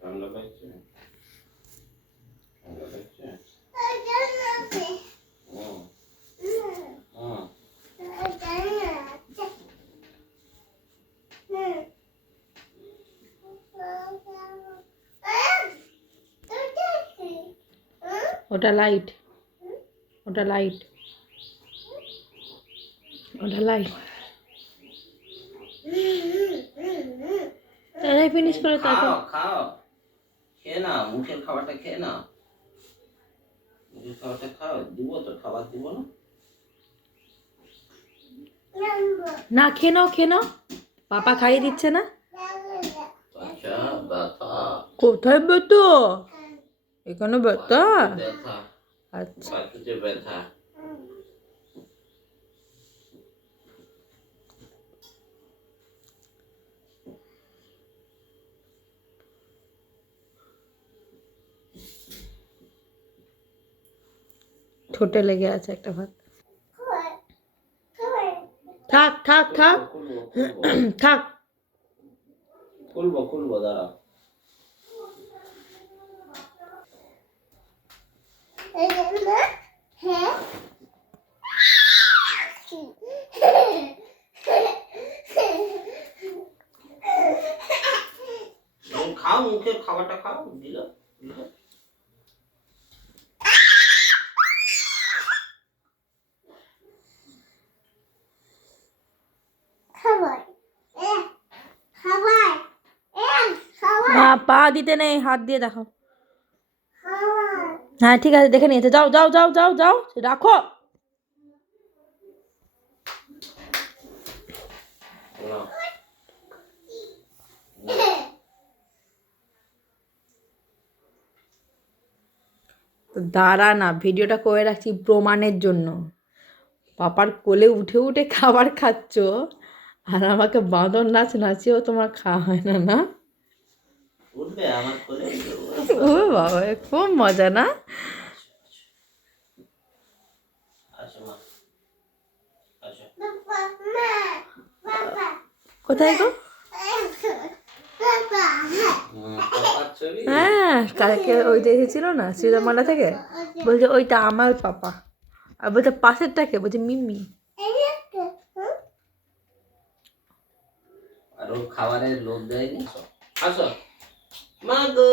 ঠান্ডা লাগছে, ঠান্ডা লাগছে। হুম, হুম। ওটা লাইট, ওটা লাইট, ওটা লাইট। তাহলে ফিনিশ করে তারপর খাও খাও, খেয়ে নাও, মুখের খাবারটা খেয়ে নাও, মুখের খাবারটা খাও। দিব তো, খাবার দিব না? না, খেয়ে নাও, খেয়ে নাও, পাপা খাইয়ে দিচ্ছে না। আচ্ছা, ব্যথা, কোথায় ব্যথা? এখানে ব্যথা? বাড়িতে ব্যথা, আচ্ছা, বাড়িতে ব্যথা। ঠোঁটে লেগে আছে একটা ভাত। থাক থাক থাক খুলবো খুলবো থাক। খুলবো খুলবো, দাঁড়াও। খাও, মুখের খাবারটা খাও, দিল দিল। পা দিতে নেই, হাত দিয়ে দেখাও। হ্যাঁ ঠিক আছে, দেখে নিয়েছে, যাও যাও যাও যাও যাও, রাখো। নাও। দাঁড়া না, ভিডিওটা করে রাখছি প্রমাণের জন্য। পাপার কোলে উঠে উঠে খাবার খাচ্ছ, আর আমাকে বাঁদর নাচ নাচিয়েও তোমার খাওয়া হয় না, না? উঠবে আমার কোলে? ও বাবা, খুব মজা না? আচ্ছা মা, আচ্ছা। কোথায় গো? পাপার ছবি? হ্যাঁ, কালকে ওই যে এসেছিল না শ্রীরামালা থেকে, বলছে ওইটা আমার পাপা, আর বলছে পাশেরটাকে, বলছে মিমি। আর ও খাবারের লোভ দেয়নি। আসো মা গো।